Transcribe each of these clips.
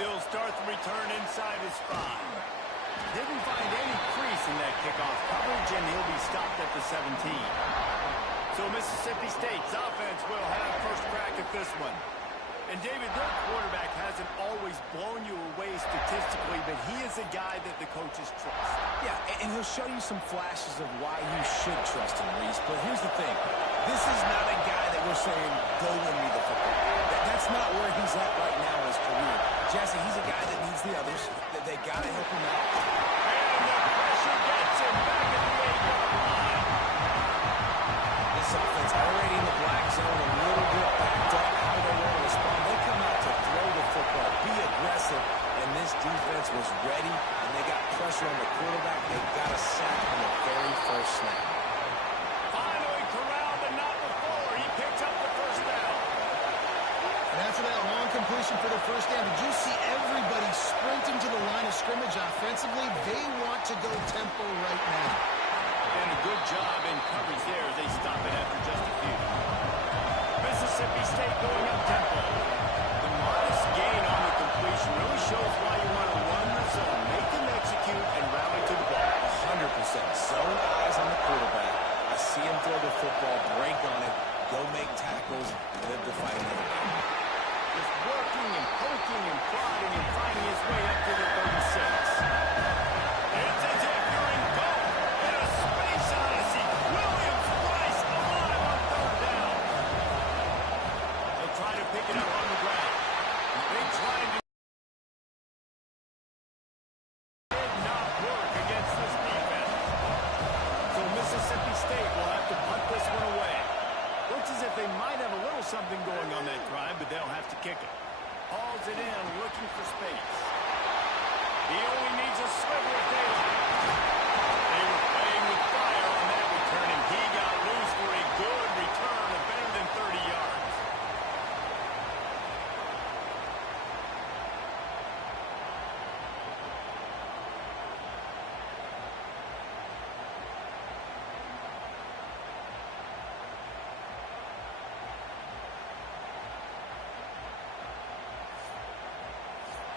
He'll start the return inside his 5. Didn't find any crease in that kickoff coverage, and he'll be stopped at the 17. So Mississippi State's offense will have first crack at this one. And, David, their quarterback hasn't always blown you away statistically, but he is a guy that the coaches trust. Yeah, and he'll show you some flashes of why you should trust him, Reese. But here's the thing. This is not a guy that we're saying, go win me the football. That's not where he's at right now in his career. Jesse, he's a guy that needs the others. They got to help him out. And the pressure gets him back at the 8-yard line. This offense already in the black zone, a little bit backed up. How they want to respond. They come out to throw the football, be aggressive, and this defense was ready, and they got pressure on the quarterback. They got a sack on the very first snap. Finally corralled, but not before. He picks up the first down. And after that long completion for the first down, did you see everybody sprinting to the line of scrimmage offensively? They want to go tempo right now. And a good job in coverage there as they stop it after just a few. Mississippi State going up tempo. The modest gain on the completion really shows why you want to run the zone, make them execute, and rally to the ball. 100%. Zone eyes on the quarterback. I see him throw the football, break on it, go make tackles, live to fight another game. Just working and poking and prodding and finding his way up to the 36. It's as if you're in golf in a space odyssey. Williams-Brice alive on 3rd down. They'll try to pick it up on the ground. They tried to did not work against this defense. So Mississippi State will have to punt this one away. Looks as if they might have a little something going on that drive, but they'll have to kick it. Hauls it in, looking for space. He only needs a sliver of daylight. They were playing with fire on that return, and he got loose for a good return of better than 30 yards.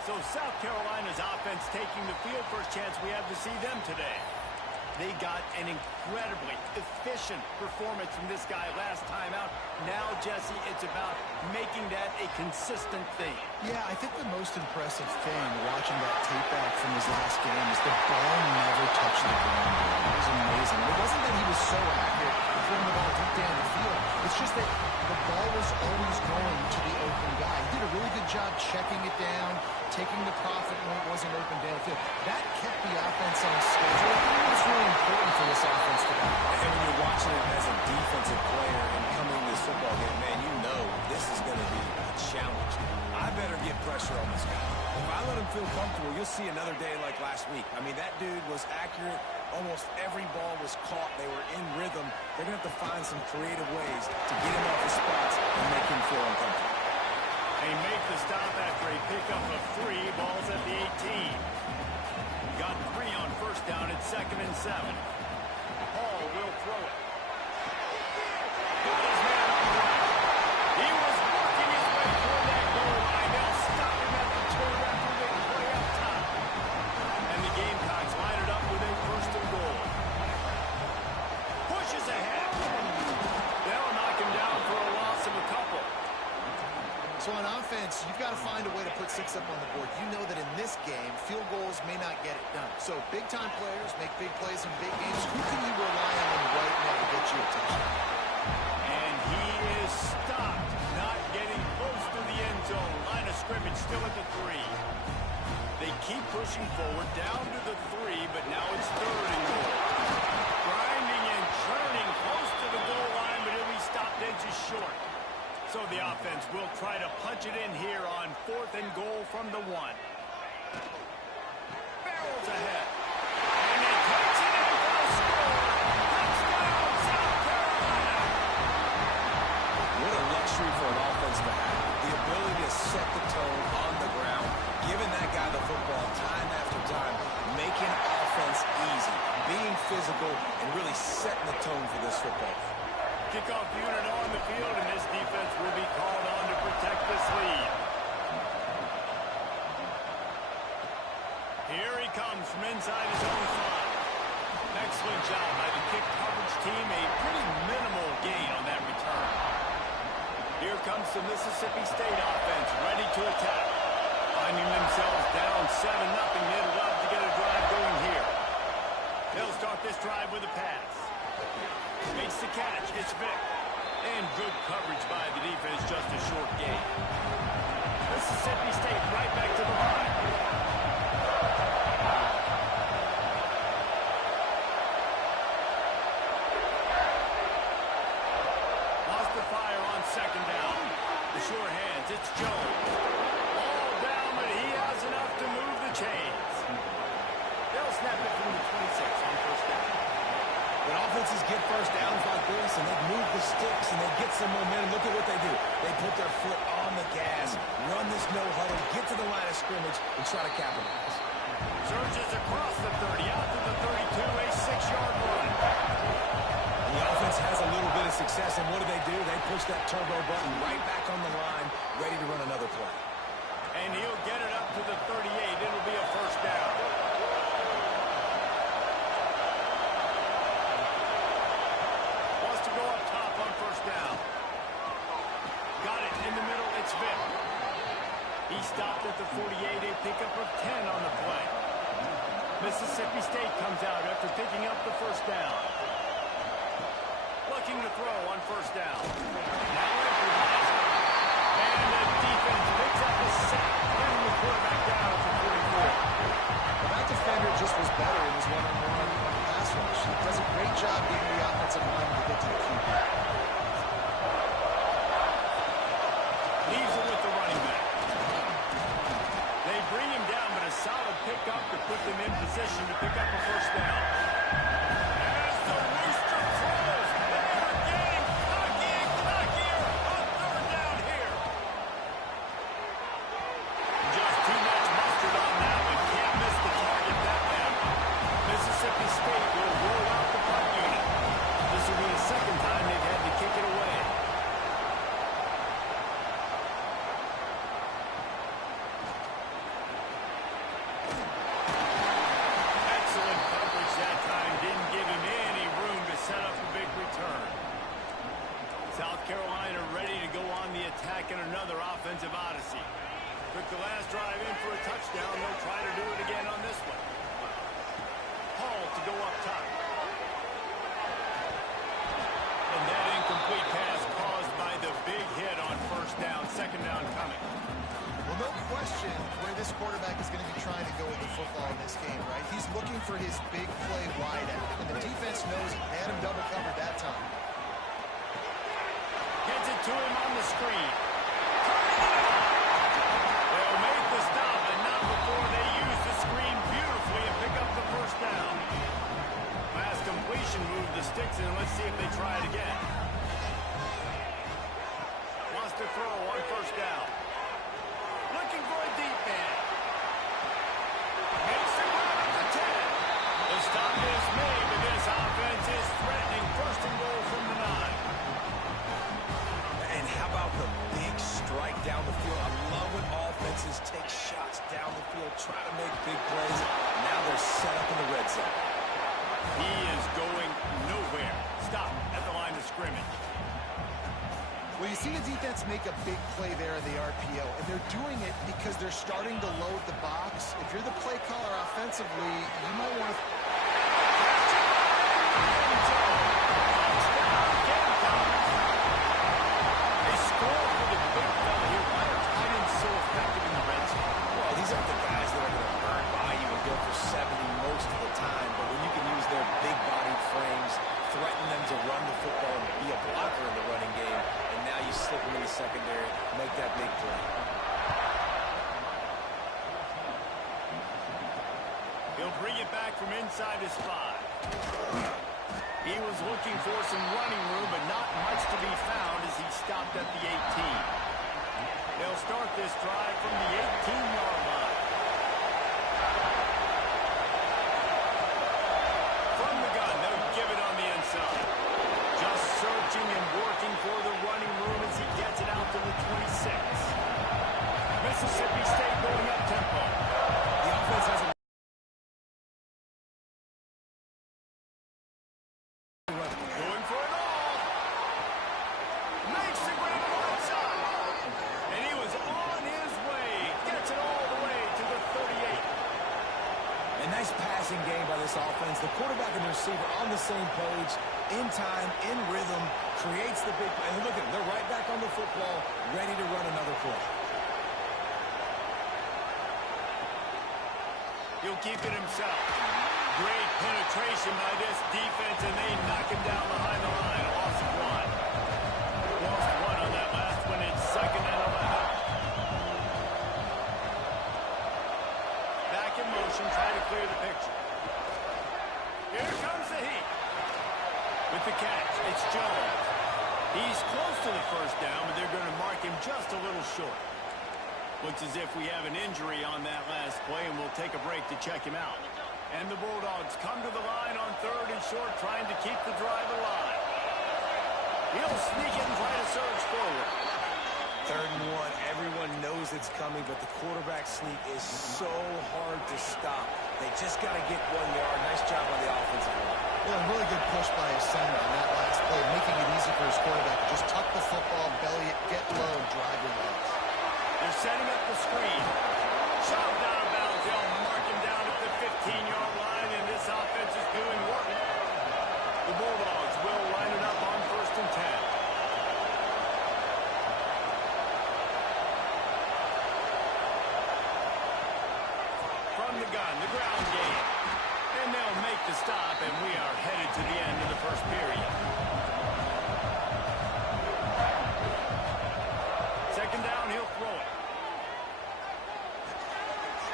So South Carolina's offense taking the field. First chance we have to see them today. They got an incredibly efficient performance from this guy last time out. Now, Jesse, it's about making that a consistent thing. Yeah, I think the most impressive thing watching that tape back from his last game is the ball never touched the ground. It was amazing. It wasn't that he was so accurate throwing the ball deep down the field. It's just that the ball was always going to the open guy. He did a really good job checking it down, taking the profit when it wasn't open downfield. That kept the offense on schedule. It's really important for this offense today. And when you're watching it as a defensive player and coming to this football game, man, you know this is going to be a challenge. I better get pressure on this guy. If I let him feel comfortable, you'll see another day like last week. I mean, that dude was accurate. Almost every ball was caught. They were in rhythm. They're going to have to find some creative ways to get him off his spots and make him feel uncomfortable. They make the stop after a pickup of 3. Balls at the 18. Got 3 on first down at 2nd and 7. Hall will throw it. Got his man on the right. He was working his way toward that goal line. They'll stop him at the 2 after a big play up top. And the Gamecocks line it up with a 1st and goal. Pushes ahead. They'll knock him down for a loss of a couple. So on offense, you've got to find a way to put 6 up on the board. You know that in this game, field goals may not get it done. So big-time players make big plays in big games. Who can you rely on right now to get you a touchdown? And he is stopped, not getting close to the end zone. Line of scrimmage still at the 3. They keep pushing forward, down to the 3, but now it's 3rd and goal. Grinding and churning close to the goal line, but he'll be stopped inches short. So the offense will try to punch it in here on 4th and goal from the 1. Barrels ahead. And he takes it in for a score. Touchdown, South Carolina. What a luxury for an offense to have. The ability to set the tone on the ground, giving that guy the football time after time, making offense easy, being physical, and really setting the tone for this football. Kickoff unit on the field, and this defense will be called on to protect this lead. Here comes the Mississippi State offense, ready to attack. Finding themselves down 7-0, they'd love to get a drive going here. They'll start this drive with a pass. Makes the catch. It's Vick. And good coverage by the defense, just a short gain. Mississippi State right back to the line. Lost the fire on second down. The sure hands, it's Jones. All down, but he has enough to move the chains. They'll snap it from the 26 on first down. When offenses get first downs like this and they move the sticks and they get some momentum, look at what they do. They put their foot on the gas, run this no-huddle, get to the line of scrimmage, and try to capitalize. Surges across the 30, out to the 32, a 6-yard run. The offense has a little bit of success, and what do? They push that turbo button right back on the line, ready to run another play. And he'll get it up to the 38. It'll be a first down. Wants to go up top on first down. Got it in the middle. It's Vick. He stopped at the 48, a pickup of 10 on the play. Mississippi State comes out after picking up the first down. Looking to throw on first down. Now improvising. And the defense picks up a sack, bringing the quarterback down to 44. Well, that defender just was better in his one-on-one pass rush. He does a great job getting the offensive line to get to the QB. Leaves it with the running back. They bring him down, but a solid pickup to put them in position to pick up a first down. As the rooster crows, they are getting cocky and cockier on third down here. Just too much mustard on that one. Can't miss the target that man. Mississippi State will roll out the punt unit. This will be the second time they've had to kick it away. Excellent coverage that time. Didn't give him any room to set up a big return. South Carolina ready to go on the attack in another offensive odyssey. Took the last drive in for a touchdown. They'll try to do it again on this one. Hall to go up top. And that incomplete pass caused by the big hit on first down. Second down coming. Well, no question where this quarterback is going to be trying to go with the football in this game, right? He's looking for his big play wide out, and the defense knows it. They had him double covered that time. Gets it to him on the screen. They'll make the stop, but not before they use the screen beautifully and pick up the first down. Pass completion, move the sticks in. Let's see if they try it again. Wants to throw on first down. Looking for a deep man. Makes the grab at the 10. The stop is made, but this offense is threatening. First and goal from the 9. And how about the big strike down the field? I love when offenses take shots down the field, try to make big plays. Now they're set up in the red zone. He is going nowhere. Stop at the line of scrimmage. Well, you see the defense make a big play there in the RPO, and they're doing it because they're starting to load the box. If you're the play caller offensively, you might want to... They score for the big fella here. Why are tight ends so effective in the red zone? Well, these aren't the guys that are going to burn by you and go for 70 most of the time, but when you can use their big-bodied frames, threaten them to run the football and be a blocker in the running game, and now you slip them in the secondary, make that big play. He'll bring it back from inside his 5. He was looking for some running room, but not much to be found as he stopped at the 18. They'll start this drive from the 18-yard line. From the gun, they'll give it on the inside. Just searching and working for the running room as he gets it out to the 26. Mississippi State going up tempo. The offense has a going for it all. Makes the grab outside. this offense. The quarterback and the receiver on the same page, in time, in rhythm, creates the big play. And look at them. They're right back on the football, ready to run another play. He'll keep it himself. Great penetration by this defense, and they knock him down behind the line. Loss of one. Lost one on that last one. It's 2nd and 11. Back in motion, try to clear the picture. Here comes the heat. With the catch, it's Jones. He's close to the first down, but they're going to mark him just a little short. Looks as if we have an injury on that last play, and we'll take a break to check him out. And the Bulldogs come to the line on 3rd and short, trying to keep the drive alive. He'll sneak it and try to surge forward. 3rd and 1. Everyone knows it's coming, but the quarterback sneak is so hard to stop. They just got to get 1 yard. Nice job by the offensive line. Well, a really good push by his center on that last play, making it easy for his quarterback to just tuck the football, belly it, get low, and drive your legs. They're setting up the screen. Shot down of bounds. They'll mark him down at the 15-yard line, and this offense is doing work. The Bulldogs will line it up on 1st and 10. From the gun, the ground game. And they'll make the stop, and we are headed to the end of the 1st period. 2nd down, he'll throw it.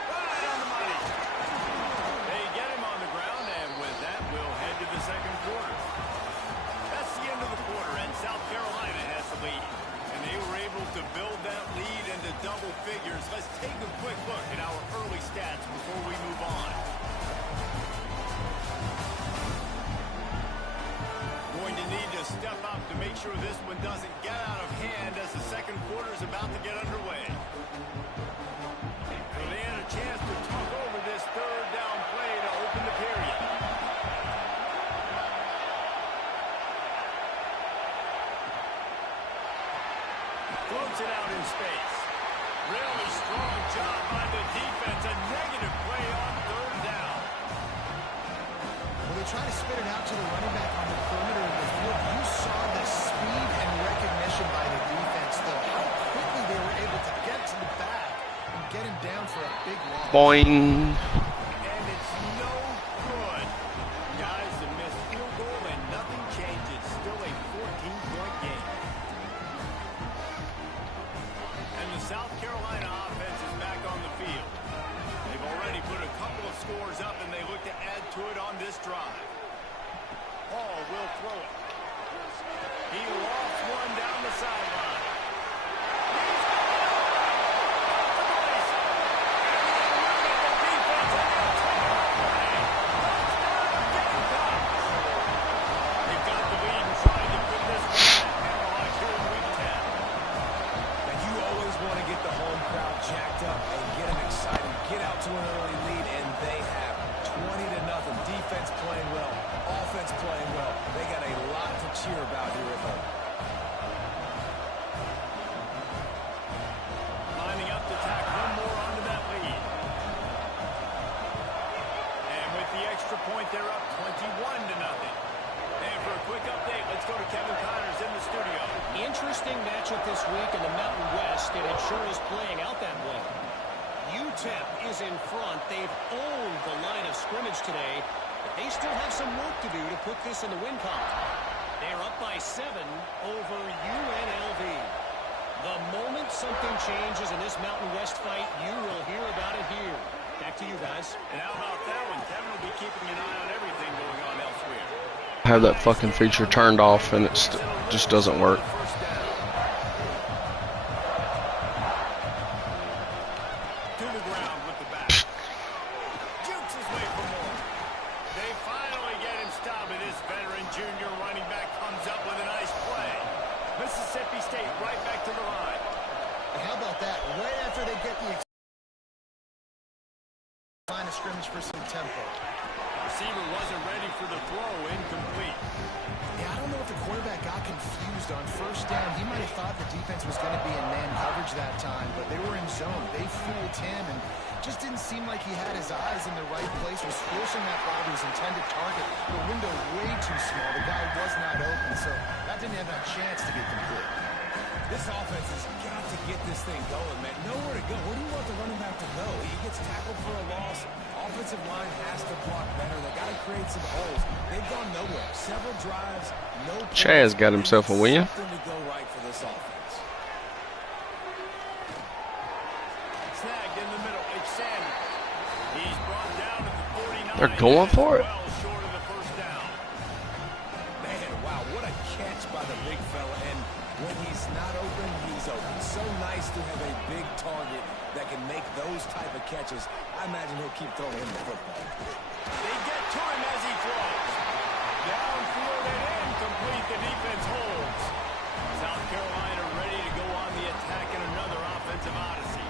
Right on the money. They get him on the ground, and with that, we'll head to the 2nd quarter. That's the end of the quarter, and South Carolina has the lead. And they were able to build that lead into double figures. Let's take a quick look at our early stats before we move on. Going to need to step up to make sure this one doesn't get out of hand as the 2nd quarter is about to get underway. So they had a chance to talk over this 3rd down play to open the period. Floats it out in space. Really strong job by the defense. A negative play on 3rd down. Well, they try to spit it out to the running back on the perimeter of the field. You saw the speed and recognition by the defense, though, how quickly they were able to get to the back and get him down for a big loss. Boing. And it's no good. Guys, a missed field goal and nothing changes. Still a 14-point game. And the South Carolina offense is back on the field. They've already put a couple of scores up, and they look to add to it on this drive. Hall will throw it. He lost one down the sideline. They've got the lead and trying to put this one back here in week 10. And you always want to get the home crowd jacked up and get them excited. Get out to an early lead, and they have 20-0. Defense playing well, offense playing well. They got a lot to cheer about here at home. Lining up to tack one more onto that lead. And with the extra point, they're up 21-0. And for a quick update, let's go to Kevin Connors in the studio. Interesting matchup this week in the Mountain West, and it sure is playing out that way. UTEP is in front. They've owned the line of scrimmage today, but they still have some work to do to put this in the win column. They're up by 7 over UNLV. The moment something changes in this Mountain West fight, you will hear about it here. Back to you guys. And how about that one? Kevin will be keeping an eye on everything going on elsewhere. I have that fucking feature turned off and it just doesn't work. To the ground with the back. Jukes his way for more. They finally get him stopped, and this veteran junior running back comes up with a nice play. Mississippi State right back to the line. And how about that? Right after they get the line of scrimmage for some tempo. Receiver wasn't ready for the throw, incomplete. Yeah, I don't know if the quarterback got confused on 1st down. He might have thought the defense was going to be in man coverage coverage that time, but they were in zone. They fooled him and just didn't seem like he had his eyes in the right place, was forcing that ball to his intended target. The window way too small. The guy was not open, so that didn't have that chance to get complete. This offense has got to get this thing going, man. Nowhere to go. Where do you want the running back to go? He gets tackled for a loss. Offensive line has to block better. They got to create some holes. They've gone nowhere. Several drives, no points. Chaz got himself a win. Something to go right for this offense. Snagged in the middle. It's Sanders. He's brought down at the 49. They're going for it. Well short of the first down. Man, wow, what a catch by the big fella. And when he's not open, he's open. So nice to have a big target that can make those type of catches. I imagine he'll keep throwing him the football. They get to him as he throws. Downfield and incomplete. The defense holds. South Carolina ready to go on the attack in another offensive odyssey.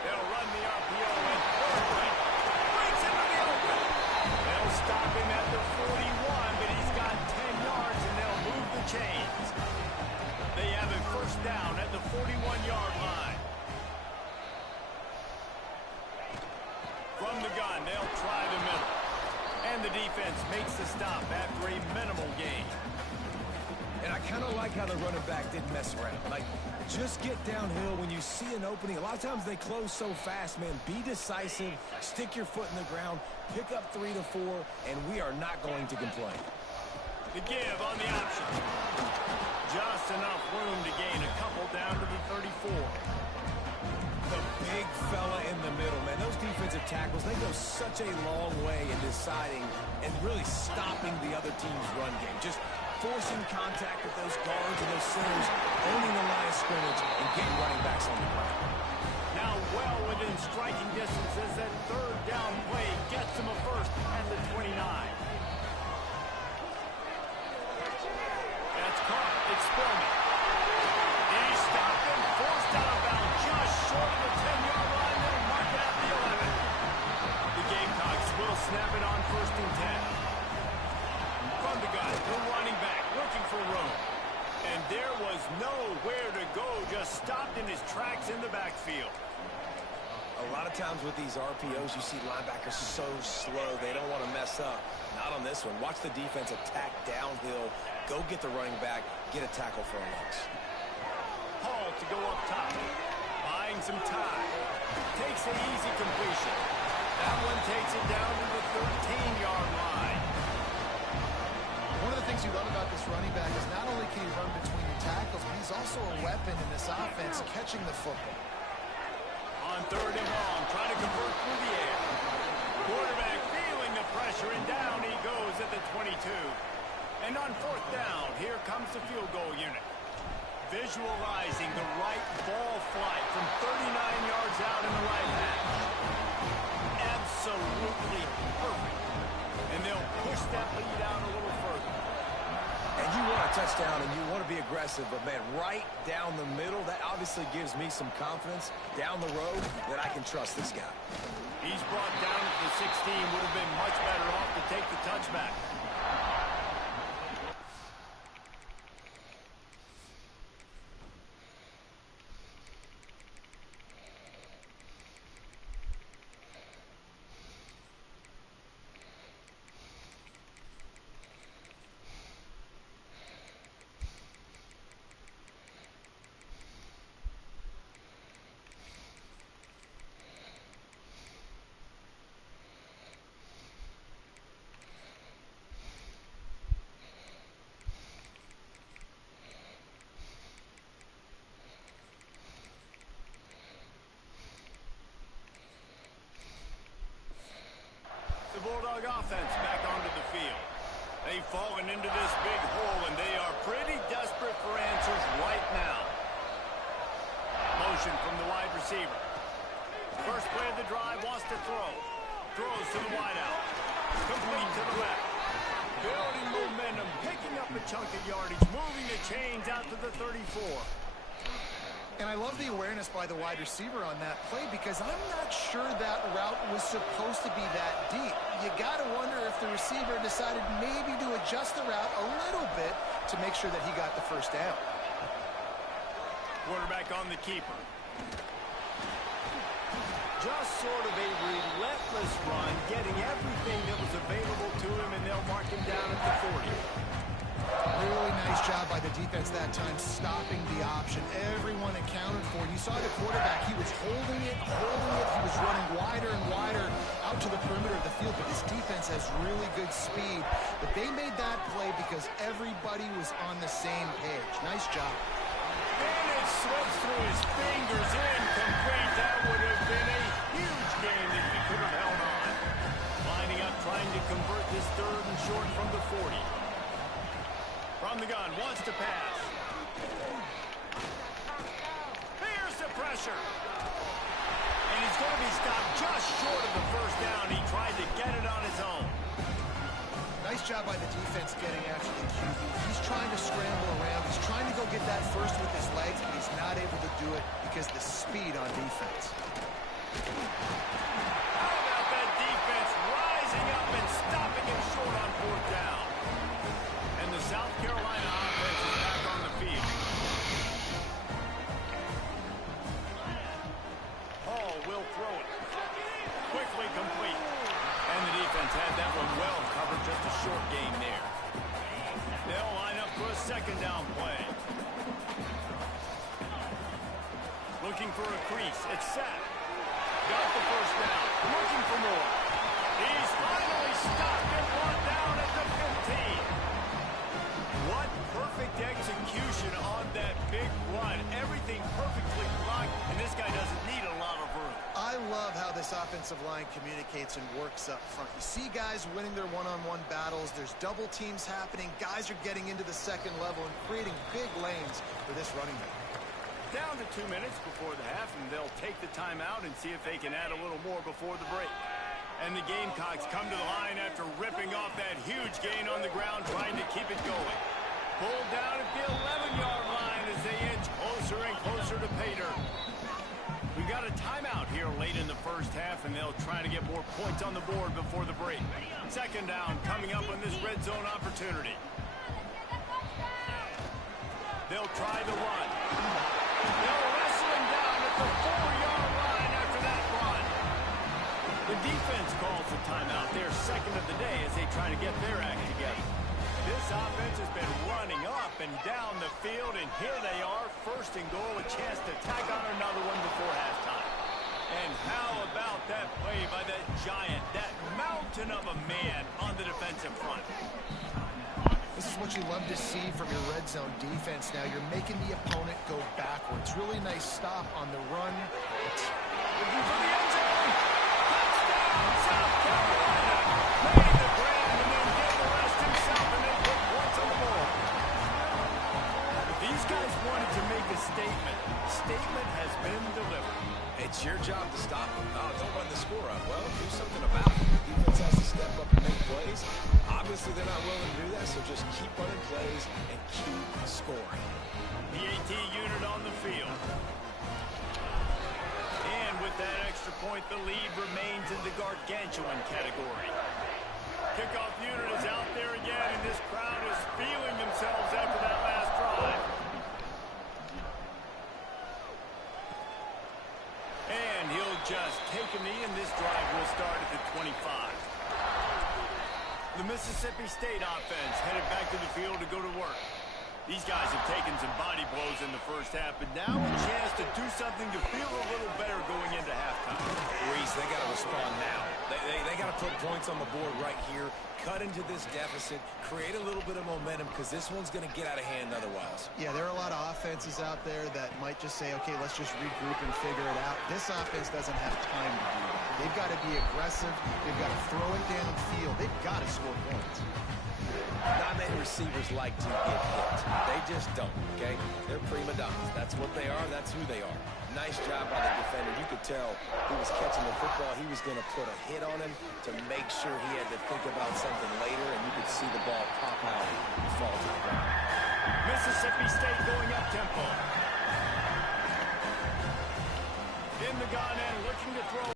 They'll run the RPO and Thornton breaks into the open. They'll stop him at the 41, but he's got 10 yards and they'll move the chains. They have a first down at the 41-yard line. From the gun, they'll try the middle. And the defense makes the stop after a minimal gain. And I kind of like how the running back didn't mess around. Like, just get downhill when you see an opening. A lot of times they close so fast, man. Be decisive, stick your foot in the ground, pick up 3 to 4, and we are not going to complain. The give on the option. Just enough room to gain a couple down to the 34. The big fella in the middle, man. Those defensive tackles, they go such a long way in deciding and really stopping the other team's run game. Just forcing contact with those guards and those centers, owning the line of scrimmage, and getting running backs on the ground. Now well within striking distance as that third down play gets him a first at the 29. That's caught. It's Spillman. He stopped and forced out of bounds just short of the 10-yard line. They'll mark it at the 11. The Gamecocks will snap it on first and 10. From the gun, the running back looking for room. And there was nowhere to go, just stopped in his tracks in the backfield. A lot of times with these RPOs, you see linebackers so slow, they don't want to mess up. Not on this one. Watch the defense attack downhill, go get the running back, get a tackle for a loss. Hall to go up top, buying some time. Takes an easy completion. That one takes it down to the 13-yard line. One of the things you love about this running back is not only can he run between the tackles, but he's also a weapon in this offense, catching the football. On third and long, trying to convert through the air. Quarterback feeling the pressure, and down he goes at the 22. And on fourth down, here comes the field goal unit. Visualizing the right ball flight from 39 yards out in the right hash. Absolutely perfect. And they'll push that lead out a little further. And you want a touchdown and you want to be aggressive, but man, right down the middle, that obviously gives me some confidence down the road that I can trust this guy. He's brought down to the 16, would have been much better off to take the touchback. The Bulldog offense back onto the field. They've fallen into this big hole, and they are pretty desperate for answers right now. Motion from the wide receiver. First play of the drive, wants to throw. Throws to the wideout. Complete to the left. Building momentum, picking up a chunk of yardage, moving the chains out to the 34. And I love the awareness by the wide receiver on that play because I'm not sure that route was supposed to be that deep. You got to wonder if the receiver decided maybe to adjust the route a little bit to make sure that he got the first down. Quarterback on the keeper. Just sort of a relentless run, getting everything that was available to him, and they'll mark him down at the 40. Really nice job by the defense that time, stopping the option. Everyone accounted for. You saw the quarterback. He was holding it. He was running wider and wider out to the perimeter of the field, but his defense has really good speed. But they made that play because everybody was on the same page. Nice job. And it slips through his fingers, incomplete. That would have been a huge game that he could have held on. Lining up, trying to convert this 3rd and short from the 40. From the gun, wants to pass. Here's the pressure. And he's going to be stopped just short of the first down. He tried to get it on his own. Nice job by the defense getting after the QB. He's trying to scramble around. He's trying to go get that first with his legs, but he's not able to do it because of the speed on defense. How about that defense rising up and stopping him short on 4th down? And the South Carolina offense is back on the field. Hall will throw it. Quickly complete. And the defense had that one well covered, just a short gain there. They'll line up for a 2nd down play. Looking for a crease. It's set. Got the first down. Looking for more. He's finally stopped and brought down at the 15. What perfect execution on that big run. Everything perfectly blocked, and this guy doesn't need a lot of room. I love how this offensive line communicates and works up front. You see guys winning their one-on-one battles. There's double teams happening. Guys are getting into the 2nd level and creating big lanes for this running back. Down to 2 minutes before the half, and they'll take the timeout and see if they can add a little more before the break. And the Gamecocks come to the line after ripping off that huge gain on the ground, trying to keep it going. Pulled down at the 11-yard line as they inch closer and closer to pay dirt. We got a timeout here late in the first half, and they'll try to get more points on the board before the break. 2nd down coming up on this red zone opportunity. They'll try the run. They'll wrestle him down at the 4-yard line after that run. The defense calls the timeout. Their 2nd of the day as they try to get their act together. This offense has been running up and down the field, and here they are, 1st and goal, a chance to tack on another one before halftime. And how about that play by that giant, that mountain of a man on the defensive front? This is what you love to see from your red zone defense. Now you're making the opponent go backwards. Really nice stop on the run. Looking for the end zone. Touchdown, South Carolina. Made the grab and then did the rest himself and then put points on the board. These guys wanted to make a statement. Statement has been delivered. It's your job to stop them. Oh, don't run the score up. Well, do something about it. The defense has to step up and make plays. Obviously, they're not willing to do that, so just keep running plays and keep scoring. The AT unit on the field. And with that extra point, the lead remains in the gargantuan category. Kickoff unit is out there again, and this crowd is feeling themselves after that last drive. And he'll just take a knee, and this drive will start at the 25. The Mississippi State offense headed back to the field to go to work. These guys have taken some body blows in the first half, but now a chance to do something to feel a little better going into halftime. Reese, they got to respond now. They got to put points on the board right here, cut into this deficit, create a little bit of momentum, because this one's going to get out of hand otherwise. Yeah, there are a lot of offenses out there that might just say, okay, let's just regroup and figure it out. This offense doesn't have time to do that. They've got to be aggressive. They've got to throw it downfield. They've got to score points. Not many receivers like to get hit. They just don't, okay? They're prima donnas. That's what they are. That's who they are. Nice job by the defender. You could tell he was catching the football. He was going to put a hit on him to make sure he had to think about something later, and you could see the ball pop out and fall to the ground. Mississippi State going up tempo. in the gun and looking to throw.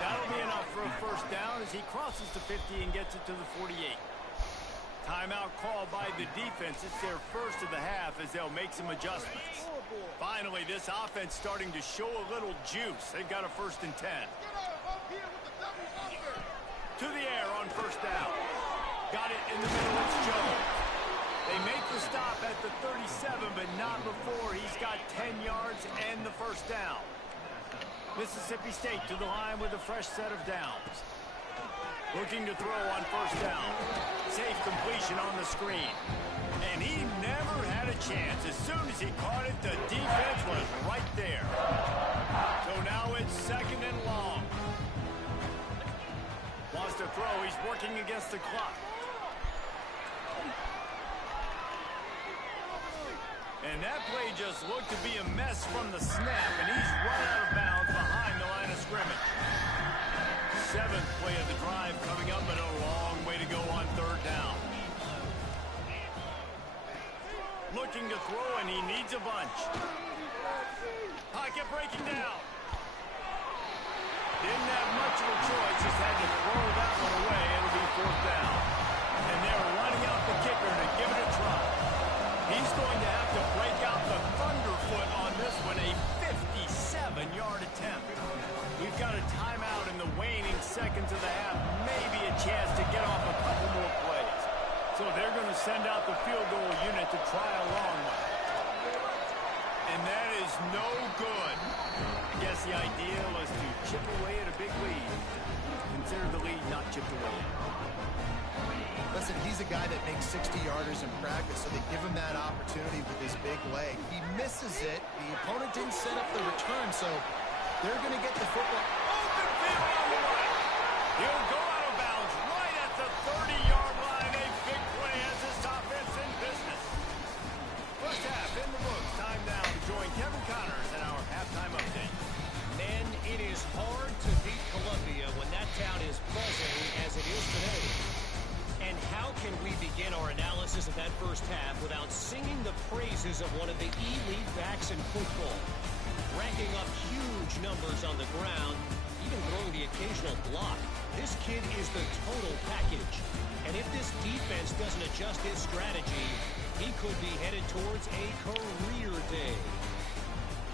That'll be enough for a first down as he crosses the 50 and gets it to the 48. Timeout called by the defense. It's their first of the half as they'll make some adjustments. Finally, this offense starting to show a little juice. They've got a 1st and 10. To the air on first down. Got it in the middle. It's Jones. They make the stop at the 37, but not before he's got 10 yards and the first down. Mississippi State to the line with a fresh set of downs. Looking to throw on first down. Safe completion on the screen. And he never had a chance. As soon as he caught it, the defense was right there. So now it's 2nd and long. Wants to throw. He's working against the clock. And that play just looked to be a mess from the snap, and he's run out of bounds behind the line of scrimmage. 7th play of the drive coming up, but a long way to go on 3rd down. Looking to throw, and he needs a bunch. Pocket breaking down. Didn't have much of a choice, just had to throw that one away. It'll be 4th down. And they're running out the kicker to give it a try. He's going to have to break out the thunderfoot on this one, a 57-yard attempt. We've got a timeout in the waning seconds of the half, maybe a chance to get off a couple more plays. So they're going to send out the field goal unit to try a long one. And that is no good. I guess the idea was to chip away at a big lead. Consider the lead not chipped away. Listen, he's a guy that makes 60-yarders in practice, so they give him that opportunity with his big leg. He misses it. The opponent didn't set up the return, so they're going to get the football. Open field on the right. He'll go out of bounds right at the 30-yard line. A big play as this offense in business. First half in the books. Time now to join Kevin Connors in our halftime update. Men, it is hard to beat Columbia when that town is buzzing as it is today. And how can we begin our analysis of that first half without singing the praises of one of the elite backs in football? Racking up huge numbers on the ground, even throwing the occasional block. This kid is the total package. And if this defense doesn't adjust his strategy, he could be headed towards a career day.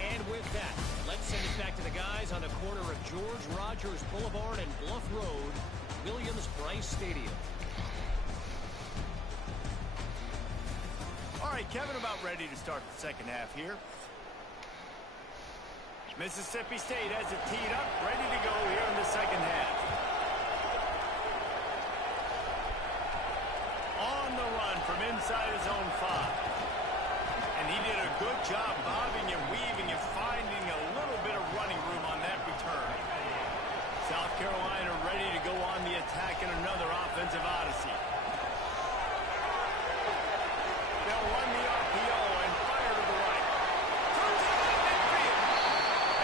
And with that, let's send it back to the guys on the corner of George Rogers Boulevard and Bluff Road, Williams-Brice Stadium. All right, Kevin, about ready to start the second half here. Mississippi State has it teed up, ready to go here in the second half. On the run from inside his own 5. And he did a good job bobbing and weaving and finding a little bit of running room on that return. South Carolina ready to go on the attack in another offensive odyssey. They'll run the RPO and fire to the right. Throws it out midfield.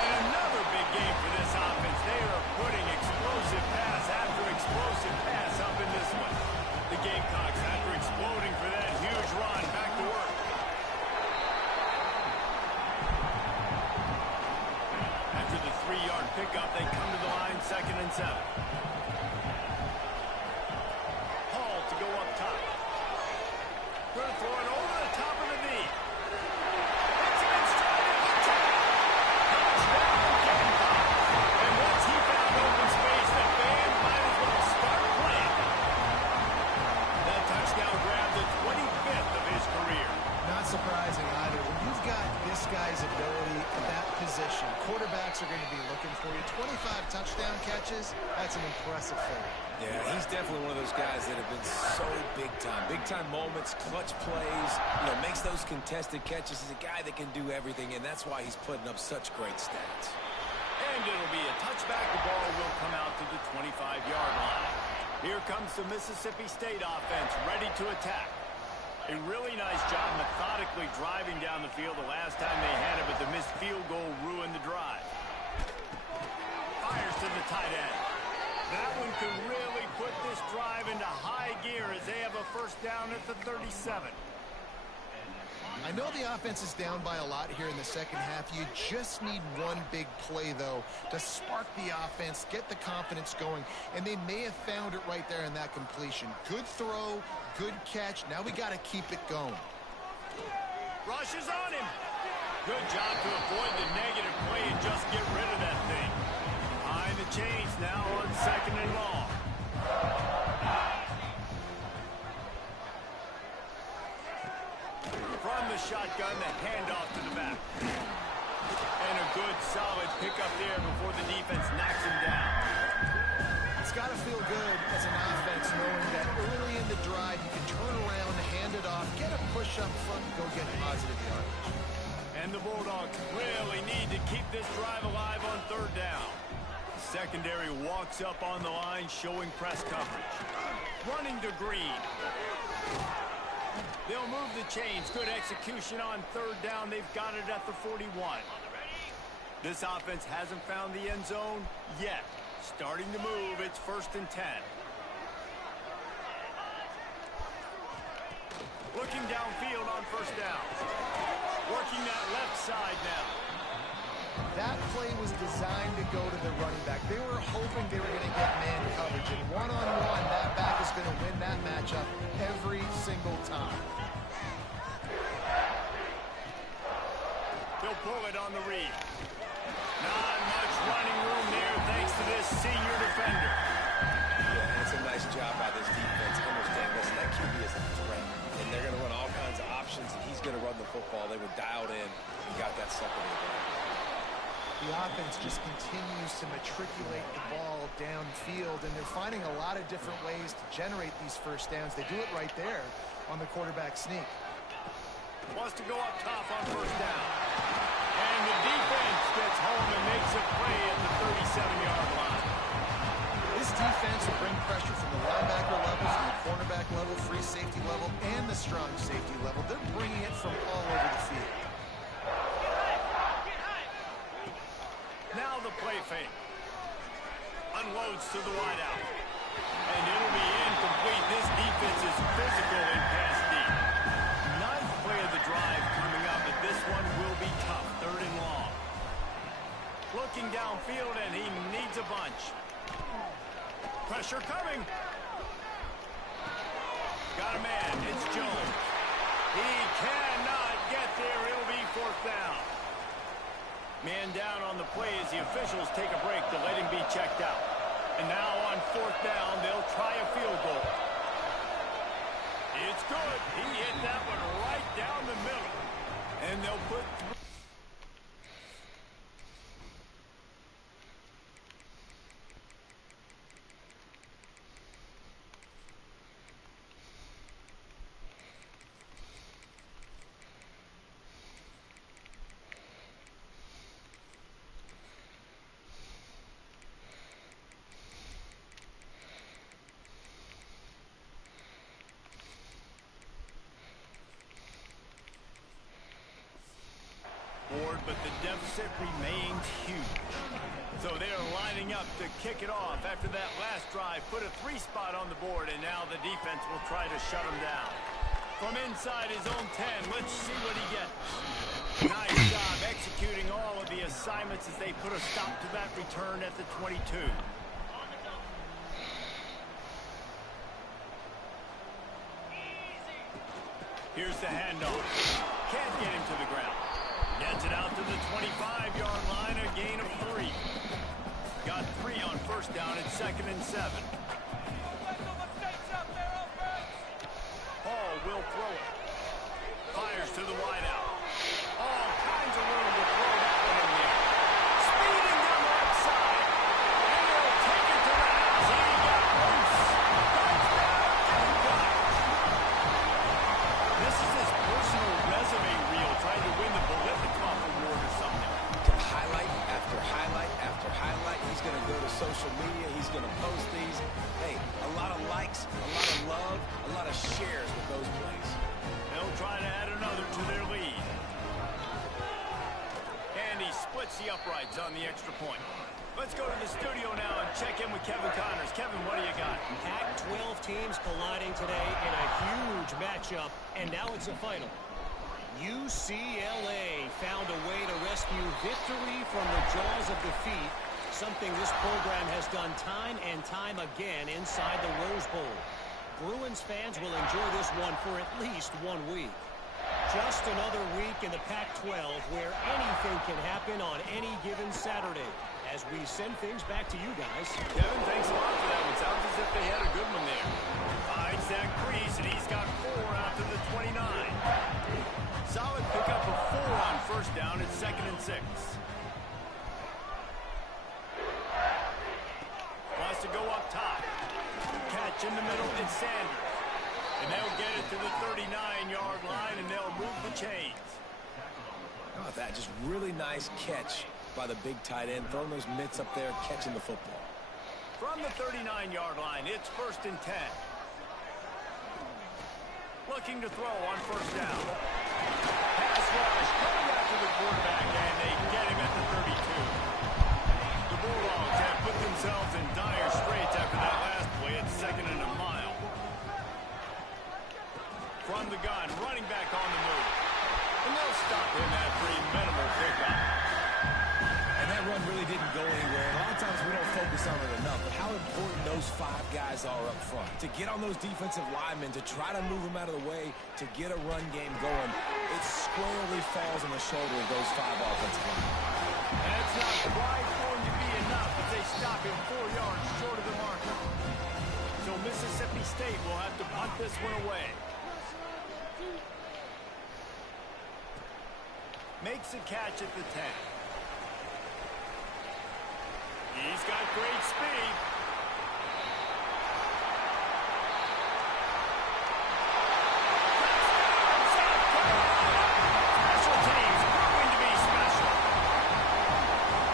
And another big game for this offense. They are putting explosive pass after explosive pass up in this one. The Gamecocks, after exploding for that huge run, back to work. After the 3-yard pickup, they come to the line, 2nd and 7. Hall to go up top. Going to throw it over the top of the knee. It's in stride at the top. Touchdown, Gamecocks. And once he found open space, the band might as well start playing. That touchdown grabbed the 25th of his career. Not surprising either. When you've got this guy's ability at that position, quarterbacks are going to be looking for you. 25 touchdown catches, that's an impressive thing. Yeah, he's definitely one of those guys that have been so big time. Big time moments, clutch plays, makes those contested catches. He's a guy that can do everything, and that's why he's putting up such great stats. And it'll be a touchback. The ball will come out to the 25-yard line. Here comes the Mississippi State offense, ready to attack. A really nice job methodically driving down the field the last time they had it, but the missed field goal ruined the drive. Fires to the tight end. That one could really put this drive into high gear as they have a first down at the 37. I know the offense is down by a lot here in the second half. You just need one big play, though, to spark the offense, get the confidence going, and they may have found it right there in that completion. Good throw, good catch. Now we got to keep it going. Rushes on him. Good job to avoid the negative play and just get rid of that thing. Behind the chains now on 2nd and long. From the shotgun, the handoff to the back. And a good, solid pickup there before the defense knocks him down. It's got to feel good as an offense knowing that early in the drive you can turn around, hand it off, get a push up front, and go get positive yardage. And the Bulldogs really need to keep this drive alive on 3rd down. The secondary walks up on the line, showing press coverage. Running to Green. They'll move the chains. Good execution on 3rd down. They've got it at the 41. This offense hasn't found the end zone yet. Starting to move. It's 1st and 10. Looking downfield on 1st down. Working that left side now. That play was designed to go to the running back. They were hoping they were going to get man coverage. And one-on-one, that back is going to win that matchup every single time. They'll pull it on the read. Not much running room there thanks to this senior defender. Yeah, it's a nice job by this defense. Understand, listen, that QB is a threat. And they're going to run all kinds of options, and he's going to run the football. They were dialed in and got that second and goal. The offense just continues to matriculate the ball downfield, and they're finding a lot of different ways to generate these first downs. They do it right there on the quarterback sneak. Wants to go up top on 1st down. And the defense gets home and makes a play at the 37-yard line. This defense will bring pressure from the linebacker level, from the cornerback level, free safety level, and the strong safety level. They're bringing it from all over the field. Now the play fake. Unloads to the wideout. And it'll be incomplete. This defense is physical in pass deep. 9th play of the drive coming up, but this one will be tough. 3rd and long. Looking downfield, and he needs a bunch. Pressure coming. Got a man. It's Jones. He cannot get there. It'll be 4th down. Man down on the play as the officials take a break to let him be checked out. And now on 4th down, they'll try a field goal. It's good. He hit that one right down the middle. And they'll put... But the deficit remains huge. So they're lining up to kick it off after that last drive. Put a 3-spot on the board, and now the defense will try to shut them down. From inside his own 10, let's see what he gets. Nice job executing all of the assignments as they put a stop to that return at the 22. Here's the handoff. Can't get him to the ground. Gets it out to the 25-yard line, a gain of 3. Got 3 on 1st down at 2nd and 7. Hall will throw it. Fires to the wideout. All kinds of room to throw that one in there. Speeding down the left side. And he'll take it to the house. He got loose. Touchdown, Kentucky. This is his personal resume reel, trying to win the Bolitnikoff Award or something. Highlight after highlight after highlight. He's going to go to social media. He's going to post these. Hey, a lot of likes, a lot of love, a lot of shares with those plays. They'll try to add another to their lead. And he splits the uprights on the extra point. Let's go to the studio now and check in with Kevin Connors. Kevin, what do you got? Pac-12 teams colliding today in a huge matchup, and now it's a final. UCLA found a way to rescue victory from the jaws of defeat, something this program has done time and time again inside the Rose Bowl. Bruins fans will enjoy this one for at least 1 week. Just another week in the Pac-12 where anything can happen on any given Saturday. As we send things back to you guys. Kevin, thanks a lot for that one. Sounds as if they had a good one there. Finds that crease, and he's got 4 out to the 29. Solid pickup of 4 on first down. It's 2nd and 6. Wants to go up top. Catch in the middle, it's Sanders. And they'll get it to the 39-yard line, and they'll move the chains. How about that? Just really nice catch by the big tight end, throwing those mitts up there, catching the football. From the 39-yard line, it's 1st and 10. Looking to throw on first down. Pass rush, coming out to the quarterback, and they get him at the 32. The Bulldogs have put themselves in dire straits after that last play. It's 2nd and a mile. From the gun, running back on the move. And they'll stop him after a minimal pickup. And that run really didn't go anywhere. A lot of times we don't focus on it enough, but how important those 5 guys are up front. To get on those defensive linemen, to try to move them out of the way, to get a run game going, it squarely falls on the shoulder of those 5 offensive linemen. That's not quite going to be enough as they stop him 4 yards short of the marker. So Mississippi State will have to punt this one away. Makes a catch at the 10. He's got great speed. Special teams proving to be special.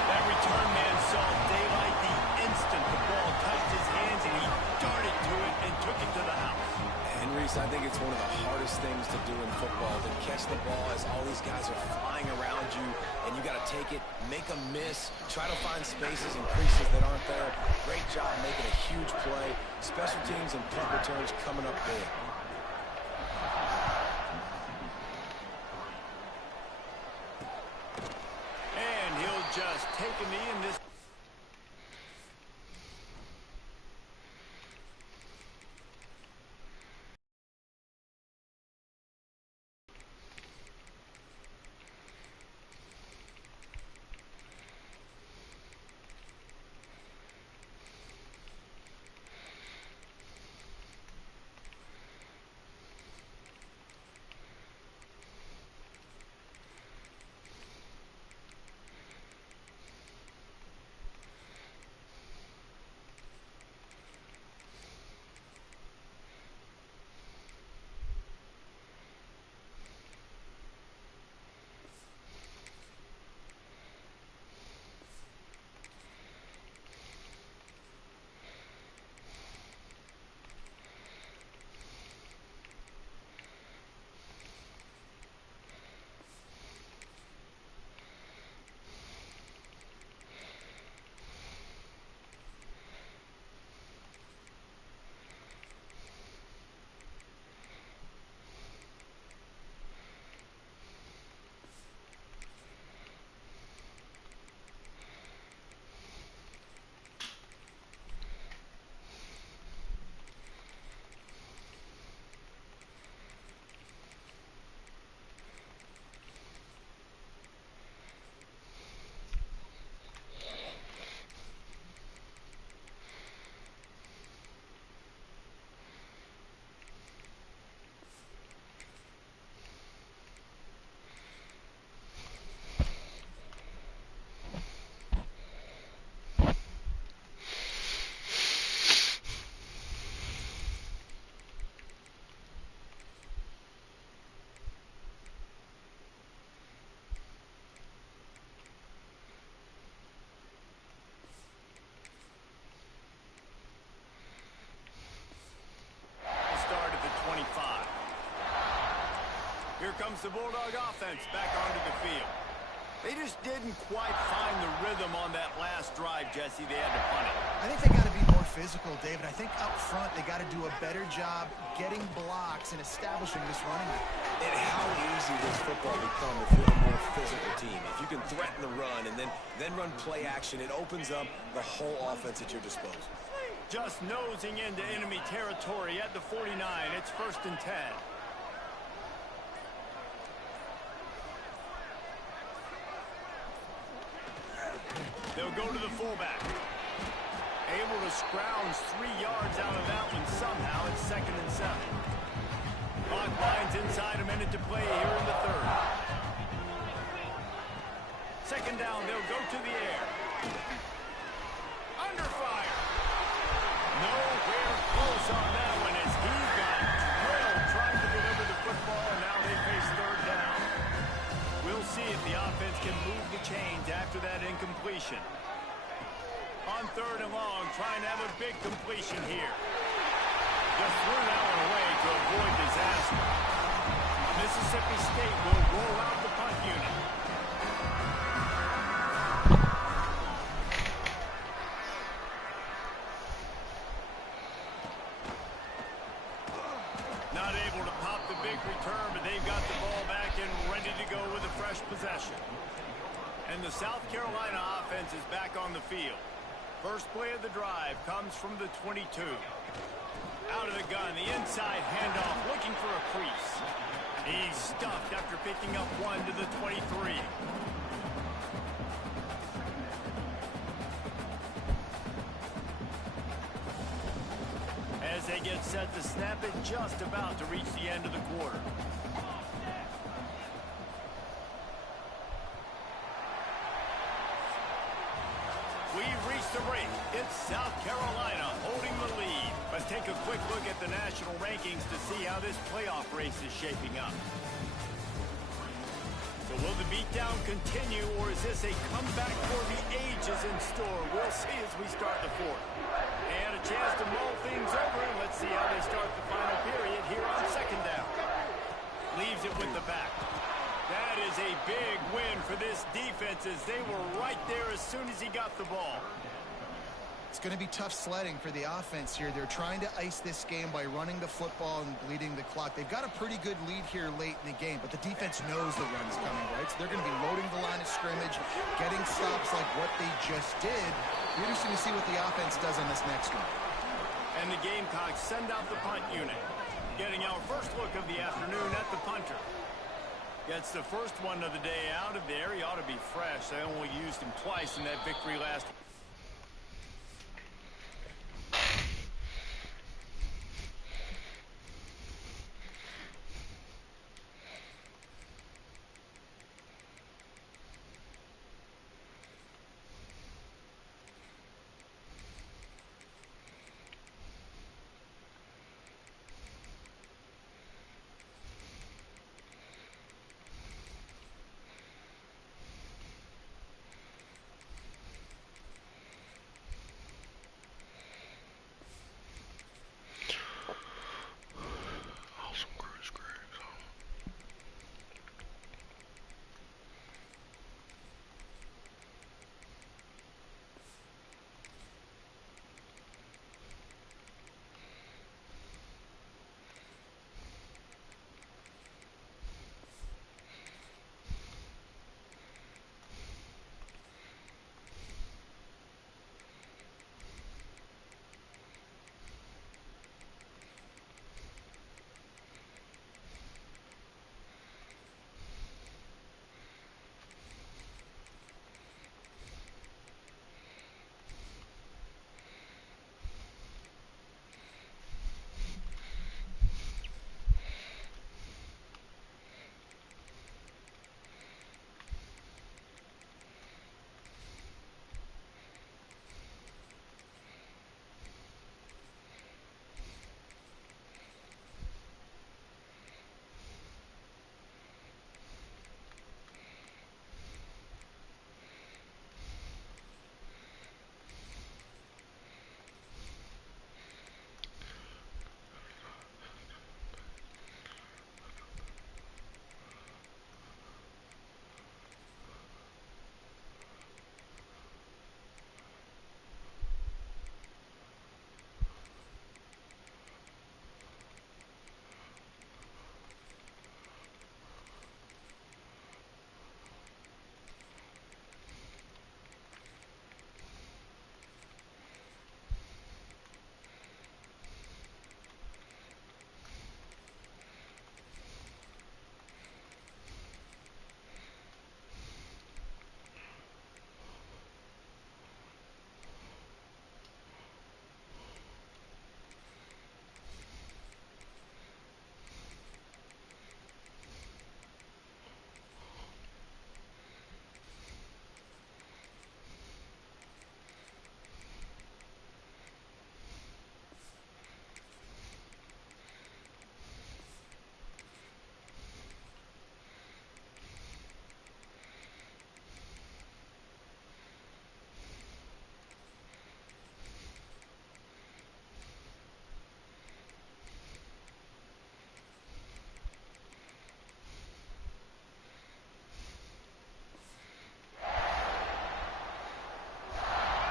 That return man saw daylight the instant the ball touched his hands, and he darted to it and took it to the house. And Reese, I think it's one of the hardest things to do in football, to catch the ball as all these guys are flying around you, and you got to take it, make a miss, try to find spaces and creases that aren't there. Great job making a huge play. Special teams and punt returns coming up big. And he'll just take a knee in this. Here comes the Bulldog offense back onto the field. They just didn't quite find the rhythm on that last drive, Jesse. They had to punt it. I think they got to be more physical, David. I think up front they got to do a better job getting blocks and establishing this running game. And how easy does football become if you're a more physical team? If you can threaten the run and then run play action, it opens up the whole offense at your disposal. Just nosing into enemy territory at the 49. It's 1st and 10. They'll go to the fullback. Able to scrounge 3 yards out of that one somehow. It's 2nd and 7. Clock lines inside, a minute to play here in the 3rd. 2nd down, they'll go to the air. Under fire. Nowhere close on that one as he got drilled trying to deliver the football, and now they face 3rd down. We'll see if the offense can move the chains after that incompletion. On 3rd and long, trying to have a big completion here. Just threw that one away to avoid disaster. Mississippi State will roll out the punt unit. Not able to pop the big return, but they've got the ball back and ready to go with a fresh possession. And the South Carolina offense is back on the field. First play of the drive comes from the 22. Out of the gun, the inside handoff, looking for a crease. He's stuffed after picking up 1 to the 23. As they get set to snap it, just about to reach the end of the quarter. We've reached the break. It's South Carolina holding the lead. Let's take a quick look at the national rankings to see how this playoff race is shaping up. So will the beatdown continue, or is this a comeback for the ages in store? We'll see as we start the 4th. And a chance to mull things over. Let's see how they start the final period here on 2nd down. Leaves it with the back. That is a big win for this defense as they were right there as soon as he got the ball. It's going to be tough sledding for the offense here. They're trying to ice this game by running the football and bleeding the clock. They've got a pretty good lead here late in the game, but the defense knows the run's coming, right? So they're going to be loading the line of scrimmage, getting stops like what they just did. We're interesting to see what the offense does on this next one. And the Gamecocks send out the punt unit. Getting our first look of the afternoon at the punter. Gets the first one of the day out of there. He ought to be fresh. They only used him twice in that victory last week.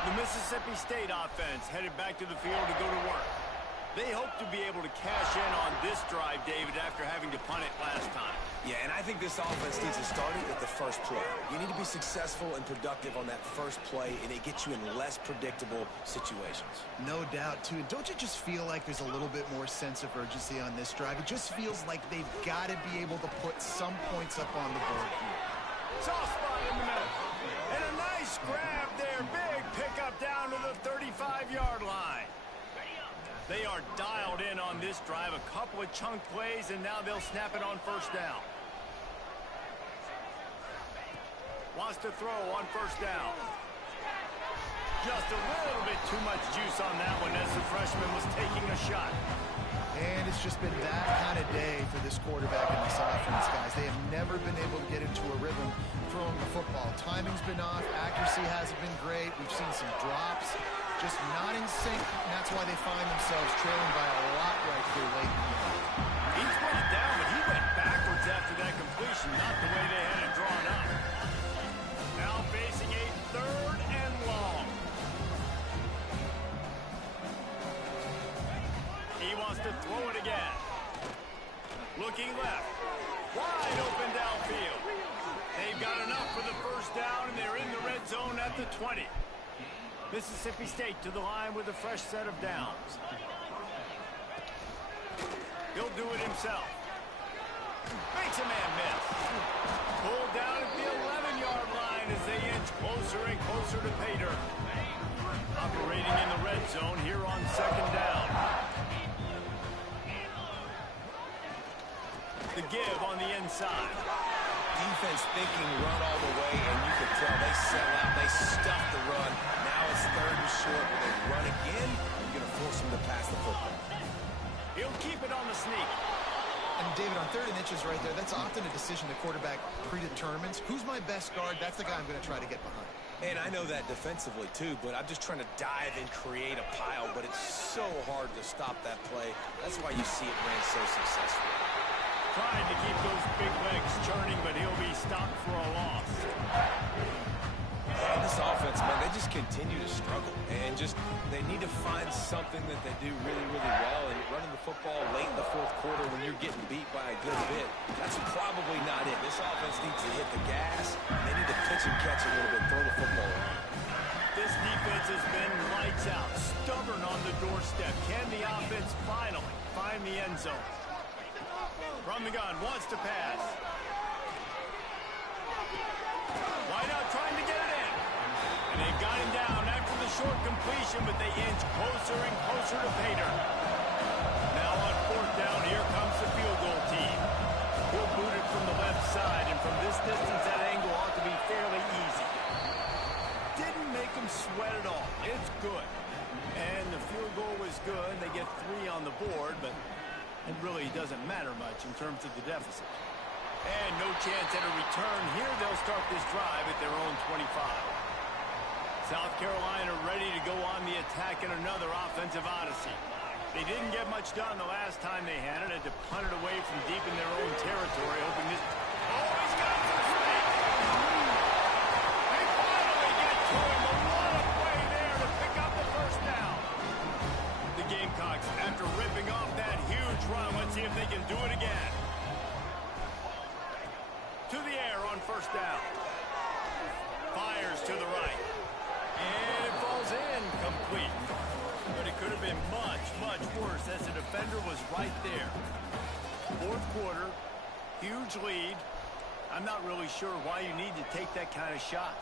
The Mississippi State offense headed back to the field to go to work. They hope to be able to cash in on this drive, David, after having to punt it last time. Yeah, and I think this offense needs to start it at the first play. You need to be successful and productive on that first play, and it gets you in less predictable situations. No doubt, too. Don't you just feel like there's a little bit more sense of urgency on this drive? It just feels like they've got to be able to put some points up on the board here. Soft spot in the middle. And a nice grab there. Big pickup down to the 35-yard line. They are dialed in on this drive. A couple of chunk plays, and now they'll snap it on first down. Wants to throw on first down. Just a little bit too much juice on that one as the freshman was taking a shot. And it's just been that kind of day for this quarterback and this offense, guys. They have never been able to get into a rhythm throwing the football. Timing's been off. Accuracy hasn't been great. We've seen some drops. Just not in sync, and that's why they find themselves trailing by a lot right here late in the game. He's brought down, but he went backwards after that completion, not the way they had it drawn up. Now facing a 3rd and long. He wants to throw it again. Looking left. Wide open downfield. They've got enough for the first down, and they're in the red zone at the 20. Mississippi State to the line with a fresh set of downs. He'll do it himself. Makes a man miss. Pulled down at the 11-yard line as they inch closer and closer to pay dirt. Operating in the red zone here on 2nd down. The give on the inside. Defense thinking run all the way, and you can tell they sell out. They stuff the run. Now it's 3rd and short. Will they run again? You're going to force them to pass the football. He'll keep it on the sneak. And David, on 3rd and inches right there, that's often a decision the quarterback predetermines. Who's my best guard? That's the guy I'm going to try to get behind. And I know that defensively, too, but I'm just trying to dive and create a pile, but it's so hard to stop that play. That's why you see it ran so successfully. Trying to keep those big legs churning, but he'll be stopped for a loss. And this offense, man, they just continue to struggle. And they need to find something that they do really, really well. And running the football late in the 4th quarter when you're getting beat by a good bit, that's probably not it. This offense needs to hit the gas. They need to pitch and catch a little bit, throw the football around. This defense has been lights out, stubborn on the doorstep. Can the offense finally find the end zone? From the gun, wants to pass. Why not trying to get it in? And they got him down after the short completion, but they inch closer and closer to pay dirt. Now on 4th down, here comes the field goal team. He'll boot it from the left side, and from this distance, that angle ought to be fairly easy. Didn't make him sweat at all. It's good. And the field goal was good. They get 3 on the board, but it really doesn't matter much in terms of the deficit. And no chance at a return. Here they'll start this drive at their own 25. South Carolina ready to go on the attack in another offensive odyssey. They didn't get much done the last time they had it. Had to punt it away from deep in their own territory, hoping this... Oh, he's got it to the snake! They finally get to him. A lot of play there to pick up the first down. The Gamecocks, after ripping off that huge run, let's see if they can do it again. To the air on first down. Fires to the right. And it falls in complete. But it could have been much, much worse as the defender was right there. 4th quarter, huge lead. I'm not really sure why you need to take that kind of shot.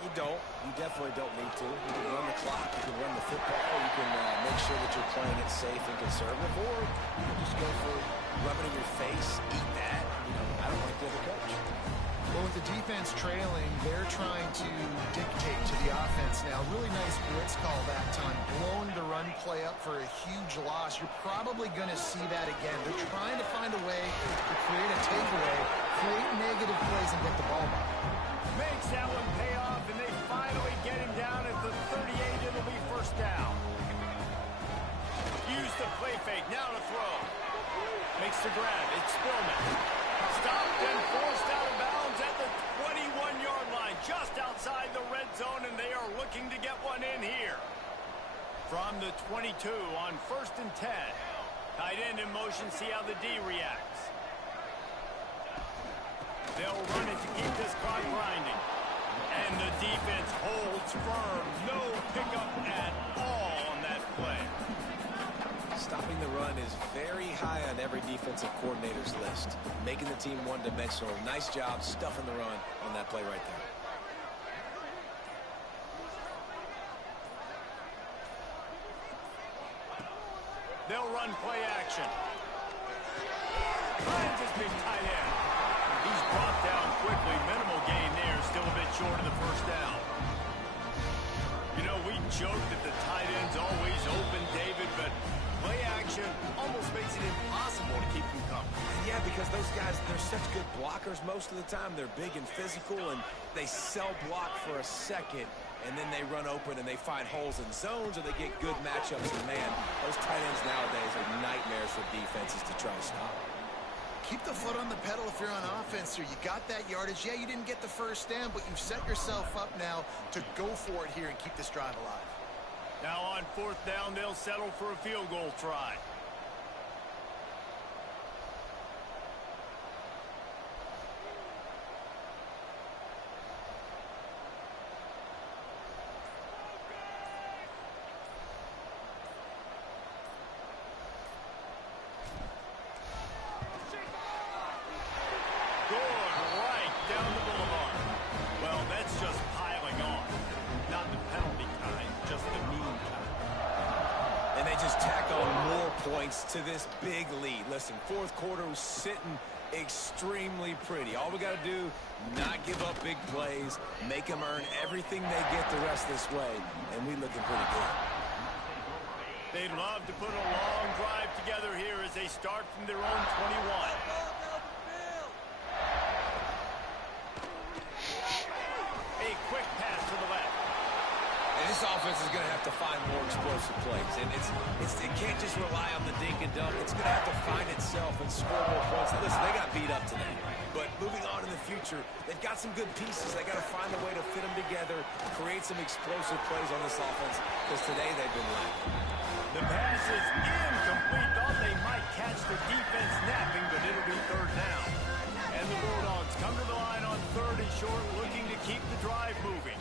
You don't. You definitely don't need to. You can run the clock. You can run the football. You can make sure that you're playing it safe and conservative. Or you can just go for rubbing in your face, eat that. I don't like the other coach. Well, with the defense trailing, they're trying to dictate to the offense now. Really nice blitz call that time. Blowing the run play up for a huge loss. You're probably going to see that again. They're trying to find a way to create a takeaway, create negative plays, and get the ball back. Makes that one pay off, and they finally get him down at the 38. It'll be first down. Use the play fake. Now to throw. Makes the grab. It's Spillman. Stopped and forced out of bounds at the 21-yard line. just outside the red zone, and they are looking to get one in here. From the 22 on 1st and 10. Tight end in motion, see how the D reacts. They'll run it to keep this clock grinding. And the defense holds firm. No pickup at all on that play. Stopping the run is very high on every defensive coordinator's list. Making the team one-dimensional. Nice job stuffing the run on that play right there. They'll run play action. Finds his big tight end. He's brought down quickly. Minimal gain there. Still a bit short of the first down. You know, we joke that the tight end's always open, David, but play action almost makes it impossible to keep them coming. Yeah, because those guys, they're such good blockers most of the time. They're big and physical, and they sell block for a second, and then they run open and they find holes in zones, or they get good matchups. And, man, those tight ends nowadays are nightmares for defenses to try to stop. Keep the foot on the pedal if you're on offense here. You got that yardage. Yeah, you didn't get the first down, but you've set yourself up now to go for it here and keep this drive alive. Now on 4th down, they'll settle for a field goal try. To this big lead. Listen, 4th quarter was sitting extremely pretty. All we got to do, not give up big plays, make them earn everything they get the rest this way, and we looking pretty good. They'd love to put a long drive together here as they start from their own 21. A quick pass to the left. And this offense is going to have to find more explosive plays. And it can't just rely on the dink and dunk. It's going to have to find itself and score more points. Now, listen, they got beat up today. But moving on in the future, they've got some good pieces. They got to find a way to fit them together, create some explosive plays on this offense, because today they've been lacking. The pass is incomplete. Thought they might catch the defense napping, but it'll be 3rd down. And the Bulldogs come to the line on 3rd and short, looking to keep the drive moving.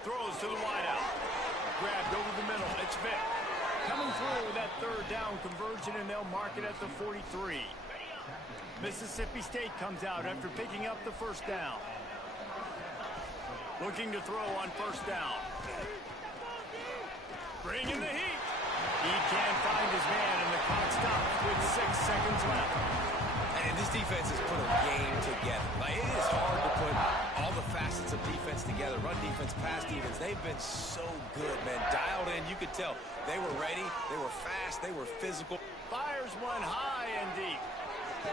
Throws to the wideout. Grabbed over the middle. It's Vick. Coming through with that 3rd down conversion, and they'll mark it at the 43. Mississippi State comes out after picking up the 1st down. Looking to throw on 1st down. Bringing the heat. He can't find his man, and the clock stops with 6 seconds left. And this defense has put a game together. Like, it is hard to put all the facets of defense together. Run defense, pass defense. They've been so good, man. Dialed in. You could tell they were ready. They were fast. They were physical. Fires one high and deep. Oh,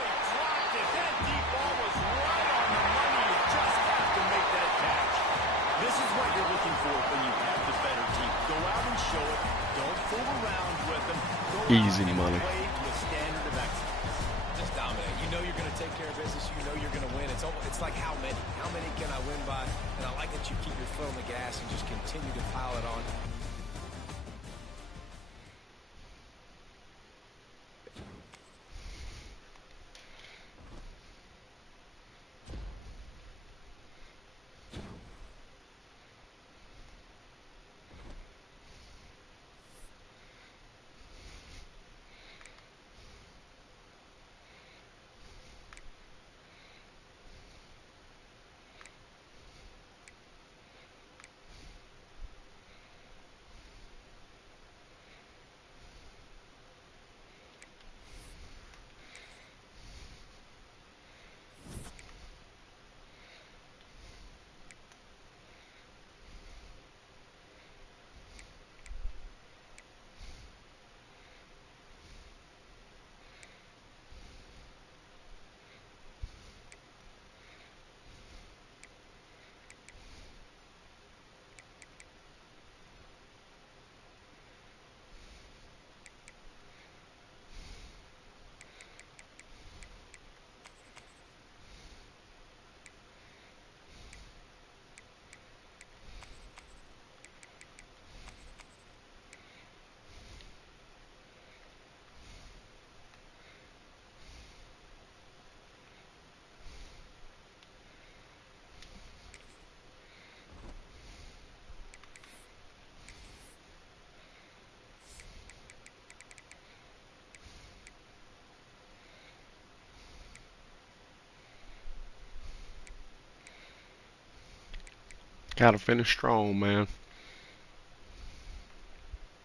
he dropped it. That deep ball was right on the money. You just have to make that catch. This is what you're looking for when you have the better team. Go out and show it. Don't fool around with them. Go Easy out and money. play to a standard of excellence. Just dominate. You know you're going to take care of business. You know you're going to win. It's like how many? How many can I win by? And I like that you keep your foot on the gas and just continue to pile it on. Gotta finish strong, man.